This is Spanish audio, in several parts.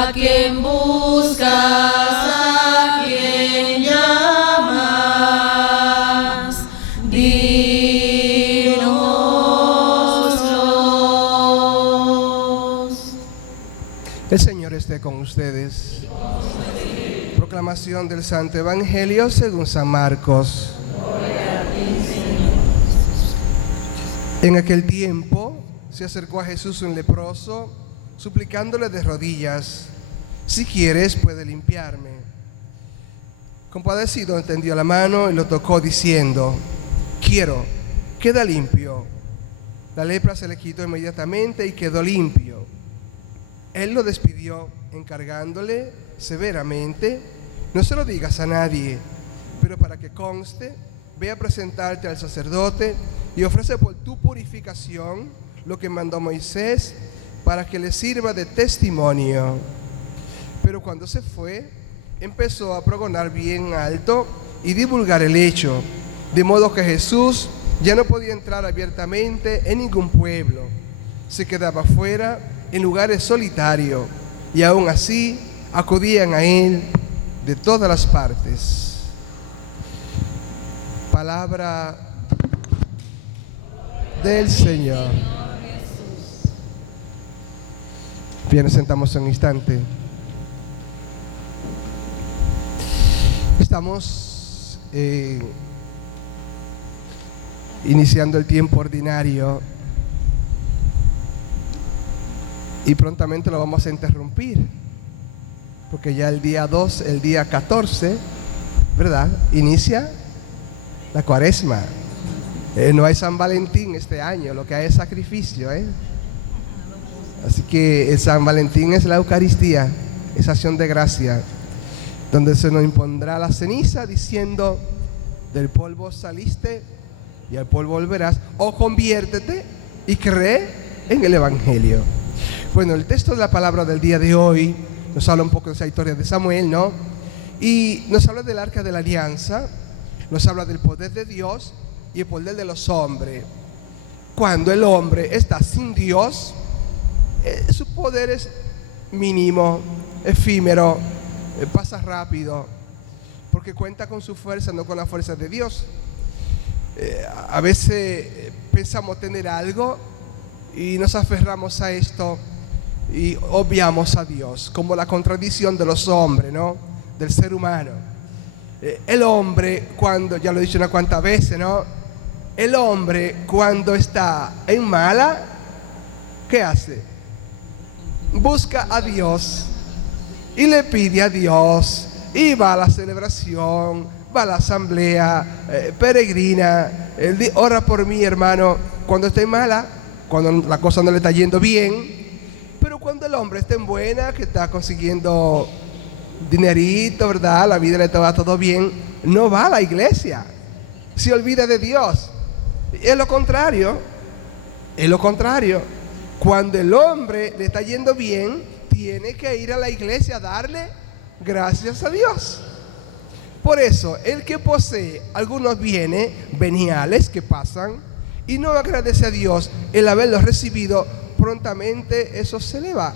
a quien buscas, a quien llamas, dínoslos. El Señor esté con ustedes. Proclamación del Santo Evangelio según San Marcos. En aquel tiempo se acercó a Jesús un leproso, suplicándole de rodillas: si quieres, puede limpiarme. Compadecido, extendió la mano y lo tocó, diciendo: quiero, queda limpio. La lepra se le quitó inmediatamente y quedó limpio. Él lo despidió, encargándole severamente: no se lo digas a nadie, pero para que conste, ve a presentarte al sacerdote y ofrece por tu purificación lo que mandó Moisés, para que le sirva de testimonio. Pero cuando se fue, empezó a pregonar bien alto y divulgar el hecho, de modo que Jesús ya no podía entrar abiertamente en ningún pueblo. Se quedaba fuera en lugares solitarios, y aún así acudían a él de todas las partes. Palabra del Señor. Bien, nos sentamos un instante. Estamos iniciando el tiempo ordinario y prontamente lo vamos a interrumpir, porque ya el día 2, el día 14, ¿verdad?, inicia la Cuaresma. No hay San Valentín este año, lo que hay es sacrificio, Así que el San Valentín es la Eucaristía, esa acción de gracia, donde se nos impondrá la ceniza diciendo: del polvo saliste y al polvo volverás, o conviértete y cree en el Evangelio. Bueno, el texto de la palabra del día de hoy nos habla un poco de esa historia de Samuel, ¿no? Y nos habla del arca de la alianza, nos habla del poder de Dios y el poder de los hombres. Cuando el hombre está sin Dios, su poder es mínimo, efímero, pasa rápido, porque cuenta con su fuerza, no con la fuerza de Dios. A veces pensamos tener algo y nos aferramos a esto y obviamos a Dios, como la contradicción de los hombres, ¿no?, del ser humano. El hombre, cuando, ya lo he dicho unas cuantas veces, ¿no?, el hombre cuando está en mala, ¿qué hace? Busca a Dios y le pide a Dios, y va a la celebración, va a la asamblea, peregrina, ora por mí, hermano, cuando esté mala, cuando la cosa no le está yendo bien. Pero cuando el hombre está en buena, que está consiguiendo dinerito, ¿verdad?, la vida le va todo bien, no va a la iglesia, se olvida de Dios. Es lo contrario, cuando el hombre le está yendo bien, tiene que ir a la iglesia a darle gracias a Dios. Por eso, el que posee algunos bienes veniales que pasan y no agradece a Dios el haberlos recibido, prontamente eso se le va,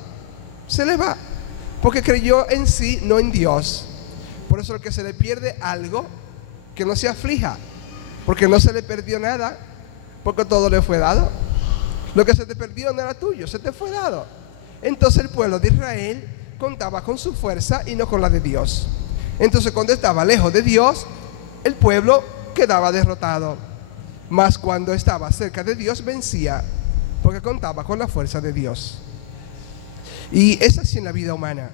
porque creyó en sí, no en Dios. Por eso el que se le pierde algo, que no se aflija, porque no se le perdió nada, porque todo le fue dado. Lo que se te perdió no era tuyo, se te fue dado. Entonces el pueblo de Israel contaba con su fuerza y no con la de Dios. Entonces cuando estaba lejos de Dios, el pueblo quedaba derrotado. Mas cuando estaba cerca de Dios, vencía, porque contaba con la fuerza de Dios. Y es así en la vida humana,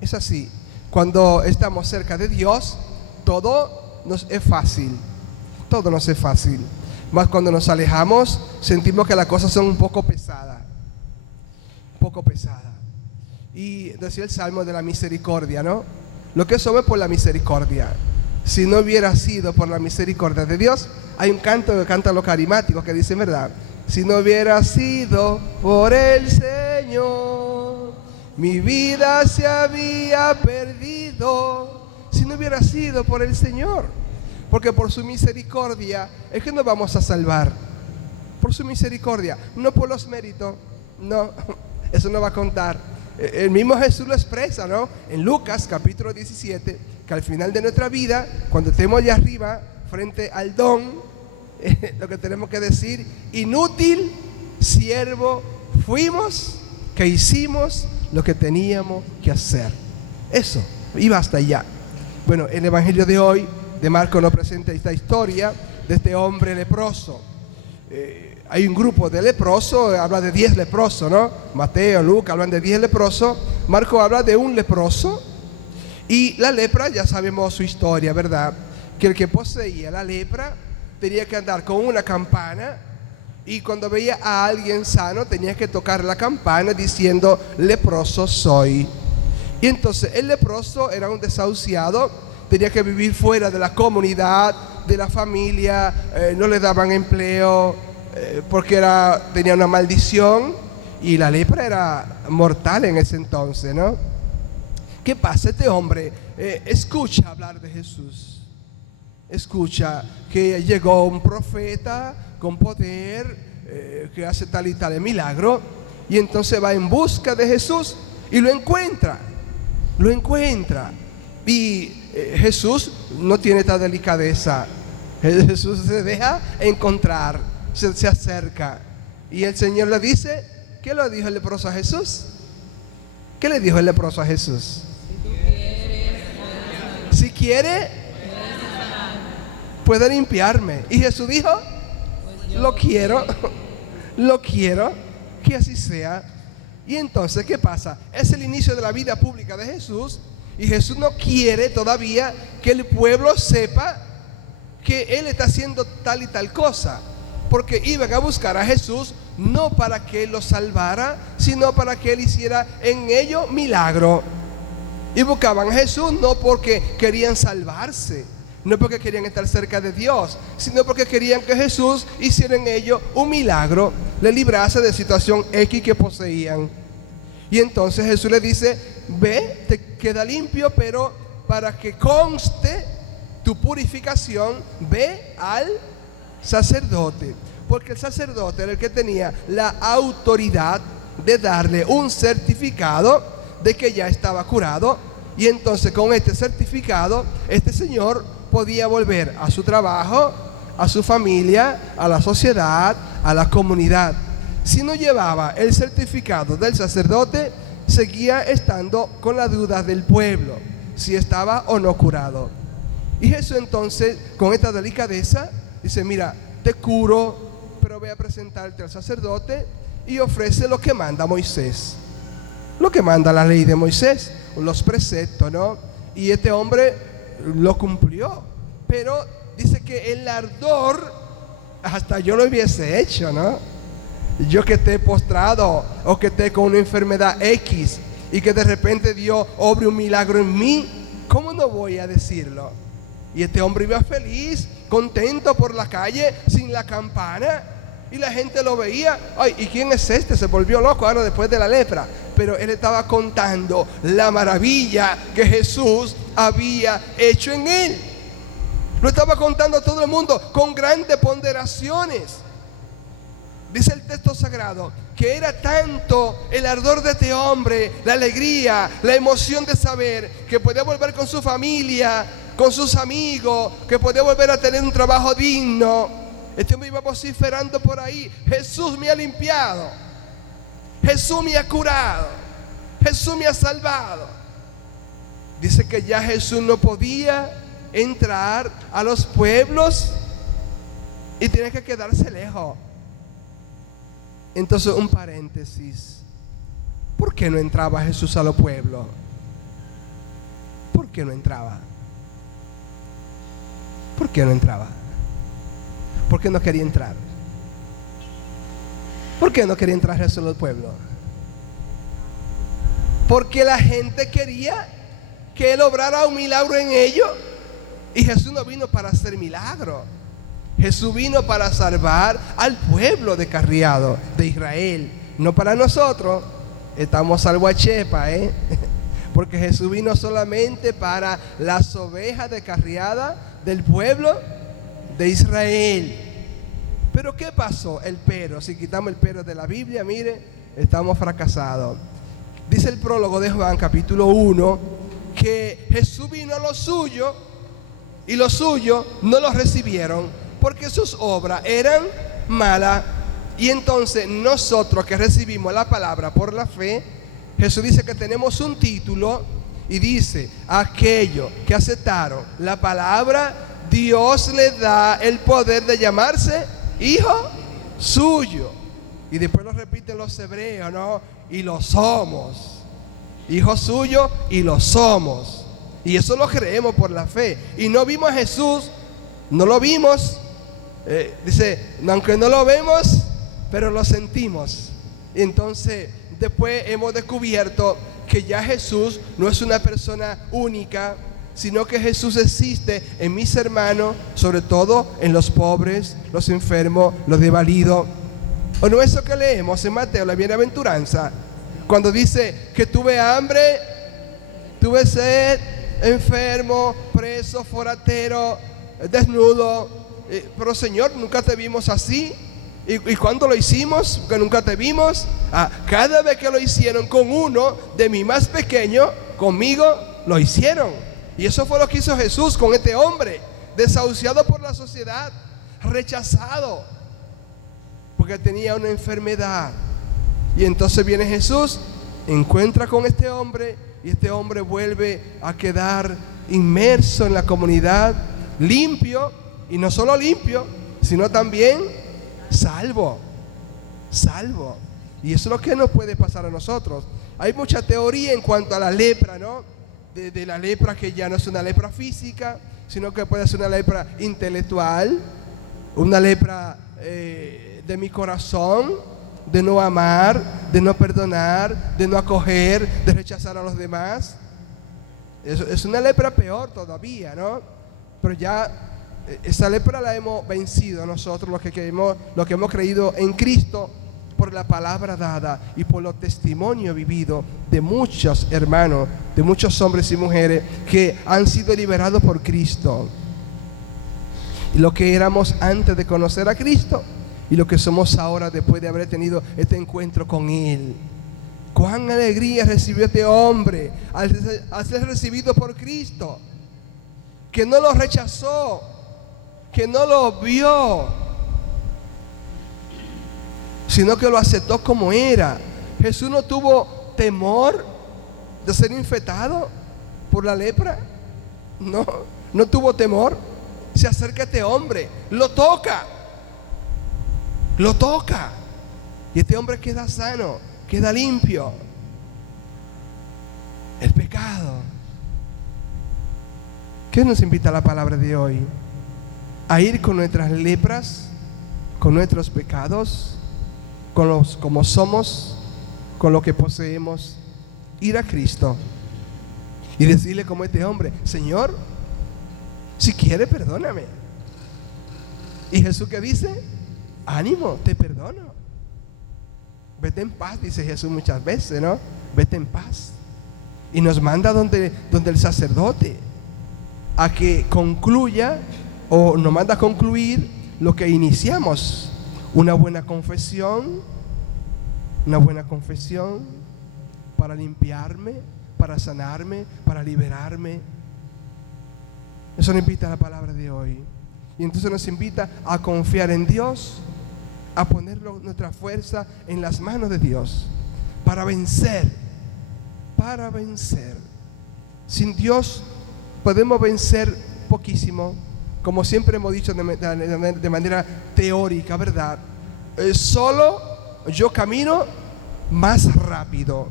es así. Cuando estamos cerca de Dios, todo nos es fácil, Mas cuando nos alejamos, sentimos que las cosas son un poco pesadas. Y decía el Salmo de la misericordia, ¿no? Lo que somos por la misericordia. Si no hubiera sido por la misericordia de Dios, hay un canto que cantan los carismáticos que dicen, ¿verdad? Si no hubiera sido por el Señor, mi vida se había perdido. Si no hubiera sido por el Señor, porque por su misericordia es que nos vamos a salvar. Por su misericordia, no por los méritos, no, eso no va a contar. El mismo Jesús lo expresa, ¿no? En Lucas capítulo 17, que al final de nuestra vida, cuando estemos allá arriba, frente al don, lo que tenemos que decir: inútil siervo fuimos, que hicimos lo que teníamos que hacer. Eso, iba hasta allá. Bueno, el evangelio de hoy de Marcos nos presenta esta historia de este hombre leproso. Hay un grupo de leprosos, habla de 10 leprosos, ¿no? Mateo, Lucas hablan de 10 leprosos. Marcos habla de un leproso. Y la lepra, ya sabemos su historia, ¿verdad? Que el que poseía la lepra tenía que andar con una campana, y cuando veía a alguien sano tenía que tocar la campana diciendo: leproso soy. Y entonces el leproso era un desahuciado, tenía que vivir fuera de la comunidad, de la familia, no le daban empleo, porque tenía una maldición, y la lepra era mortal en ese entonces, ¿no? ¿Qué pasa? Este hombre escucha hablar de Jesús, escucha que llegó un profeta con poder, que hace tal y tal de milagro, y entonces va en busca de Jesús y lo encuentra. Y Jesús no tiene esta delicadeza. Jesús se deja encontrar, se acerca, y el Señor le dice: ¿qué le dijo el leproso a Jesús? ¿Qué le dijo el leproso a Jesús? Si quiere, puede limpiarme. Y Jesús dijo: lo quiero, que así sea. Y entonces, ¿qué pasa? Es el inicio de la vida pública de Jesús, y Jesús no quiere todavía que el pueblo sepa que Él está haciendo tal y tal cosa, porque iban a buscar a Jesús no para que Él los salvara, sino para que Él hiciera en ellos milagro. Y buscaban a Jesús no porque querían salvarse, no porque querían estar cerca de Dios, sino porque querían que Jesús hiciera en ellos un milagro, le librase de situación X que poseían. Y entonces Jesús le dice: ve, te queda limpio, pero para que conste tu purificación, ve al sacerdote. Porque el sacerdote era el que tenía la autoridad de darle un certificado de que ya estaba curado. Y entonces con este certificado, este señor podía volver a su trabajo, a su familia, a la sociedad, a la comunidad. Si no llevaba el certificado del sacerdote, seguía estando con la duda del pueblo, si estaba o no curado. Y Jesús entonces, con esta delicadeza, dice: mira, te curo, pero voy a presentarte al sacerdote, y ofrece lo que manda Moisés, lo que manda la ley de Moisés, los preceptos, ¿no? Y este hombre lo cumplió, pero dice que el ardor, hasta yo lo hubiese hecho, ¿no? Yo que esté postrado, o que esté con una enfermedad X, y que de repente Dios obre un milagro en mí, ¿cómo no voy a decirlo? Y este hombre iba feliz, contento por la calle, sin la campana, y la gente lo veía. Ay, ¿y quién es este? Se volvió loco ahora después de la lepra. Pero él estaba contando la maravilla que Jesús había hecho en él. Lo estaba contando a todo el mundo con grandes ponderaciones. Dice el texto sagrado que era tanto el ardor de este hombre, la alegría, la emoción de saber que podía volver con su familia, con sus amigos, que podía volver a tener un trabajo digno. Este hombre iba vociferando por ahí: Jesús me ha limpiado, Jesús me ha curado, Jesús me ha salvado. Dice que ya Jesús no podía entrar a los pueblos y tenía que quedarse lejos. Entonces, un paréntesis: ¿por qué no entraba Jesús a los pueblos? ¿Por qué no entraba? ¿Por qué no entraba? ¿Por qué no quería entrar? ¿Por qué no quería entrar Jesús al pueblo? Porque la gente quería que Él obrara un milagro en ellos. Y Jesús no vino para hacer milagros. Jesús vino para salvar al pueblo descarriado de Israel, no para nosotros. Estamos salvo a chepa, porque Jesús vino solamente para las ovejas descarriadas del pueblo de Israel. Pero ¿qué pasó? El pero, si quitamos el pero de la Biblia, mire, estamos fracasados. Dice el prólogo de Juan, capítulo 1, que Jesús vino a lo suyo y los suyos no los recibieron porque sus obras eran malas. Y entonces nosotros que recibimos la palabra por la fe, Jesús dice que tenemos un título y dice: aquellos que aceptaron la palabra, Dios les da el poder de llamarse hijo suyo. Y después lo repiten los hebreos, ¿no? Y lo somos, hijos suyos, y lo somos. Y eso lo creemos por la fe. Y no vimos a Jesús, no lo vimos, dice, aunque no lo vemos, pero lo sentimos. Entonces después hemos descubierto que ya Jesús no es una persona única, sino que Jesús existe en mis hermanos, sobre todo en los pobres, los enfermos, los desvalidos. ¿O no es eso que leemos en Mateo, la bienaventuranza? Cuando dice que tuve hambre, tuve sed, enfermo, preso, forastero, desnudo. Pero Señor, nunca te vimos así. ¿Y cuándo lo hicimos? Que nunca te vimos. Cada vez que lo hicieron con uno de mi más pequeño, conmigo lo hicieron. Y eso fue lo que hizo Jesús con este hombre, desahuciado por la sociedad, rechazado, porque tenía una enfermedad. Y entonces viene Jesús, encuentra con este hombre, y este hombre vuelve a quedar inmerso en la comunidad, limpio, y no solo limpio, sino también salvo. Y eso es lo que nos puede pasar a nosotros. Hay mucha teoría en cuanto a la lepra, ¿no? De la lepra, que ya no es una lepra física, sino que puede ser una lepra intelectual, una lepra de mi corazón, de no amar, de no perdonar, de no acoger, de rechazar a los demás. Es una lepra peor todavía, ¿no? Pero ya esa lepra la hemos vencido nosotros, los que hemos creído en Cristo, por la palabra dada y por los testimonios vividos de muchos hermanos, de muchos hombres y mujeres que han sido liberados por Cristo. Y lo que éramos antes de conocer a Cristo y lo que somos ahora después de haber tenido este encuentro con Él. Cuán alegría recibió este hombre al ser recibido por Cristo, que no lo rechazó, que no lo vio, sino que lo aceptó como era. Jesús no tuvo temor de ser infectado por la lepra. No tuvo temor. Se acerca a este hombre, lo toca, y este hombre queda sano, queda limpio. El pecado. ¿Qué nos invita la palabra de hoy? A ir con nuestras lepras, con nuestros pecados, como somos, con lo que poseemos, ir a Cristo y decirle como este hombre: Señor, si quiere, perdóname. Y Jesús, ¿qué dice? Ánimo, te perdono. Vete en paz, dice Jesús muchas veces, ¿no? Vete en paz. Y nos manda donde el sacerdote, a que concluya, o nos manda a concluir lo que iniciamos: una buena confesión para limpiarme, para sanarme, para liberarme. Eso nos invita a la palabra de hoy. Y entonces nos invita a confiar en Dios, a poner nuestra fuerza en las manos de Dios para vencer. Sin Dios podemos vencer poquísimo, como siempre hemos dicho de manera teórica, ¿verdad? Solo yo camino más rápido,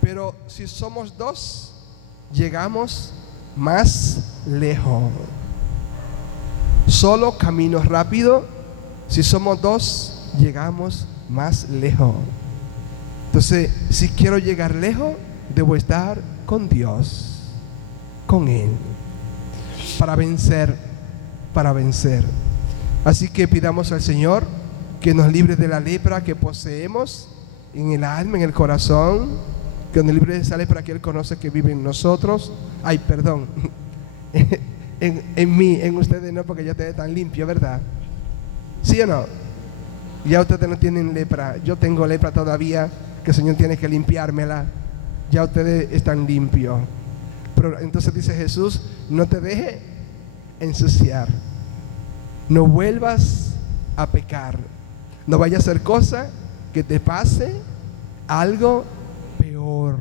pero si somos dos, llegamos más lejos. Solo camino rápido, si somos dos, llegamos más lejos. Entonces, si quiero llegar lejos, debo estar con Dios, con Él, para vencer. Así que pidamos al Señor que nos libre de la lepra que poseemos en el alma, en el corazón, que nos libre de esa lepra que Él conoce, que vive en nosotros. Ay, perdón, en mí, en ustedes no, porque ya ustedes están limpios, ¿verdad? ¿Sí o no? Ya ustedes no tienen lepra. Yo tengo lepra todavía, que el Señor tiene que limpiármela. Ya ustedes están limpios. Pero entonces dice Jesús, no te deje ensuciar. No vuelvas a pecar. No vaya a hacer cosa que te pase algo peor.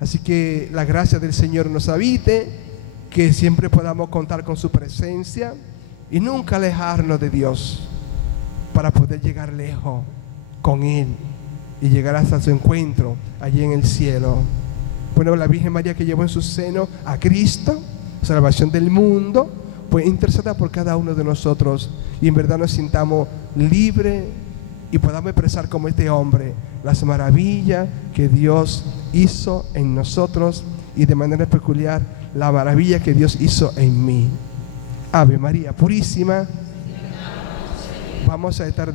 Así que la gracia del Señor nos habite, que siempre podamos contar con su presencia y nunca alejarnos de Dios, para poder llegar lejos con Él y llegar hasta su encuentro allí en el cielo. Bueno, la Virgen María, que llevó en su seno a Cristo, salvación del mundo, pues interceda por cada uno de nosotros y en verdad nos sintamos libres y podamos expresar como este hombre las maravillas que Dios hizo en nosotros y de manera peculiar la maravilla que Dios hizo en mí. Ave María Purísima. Vamos a estar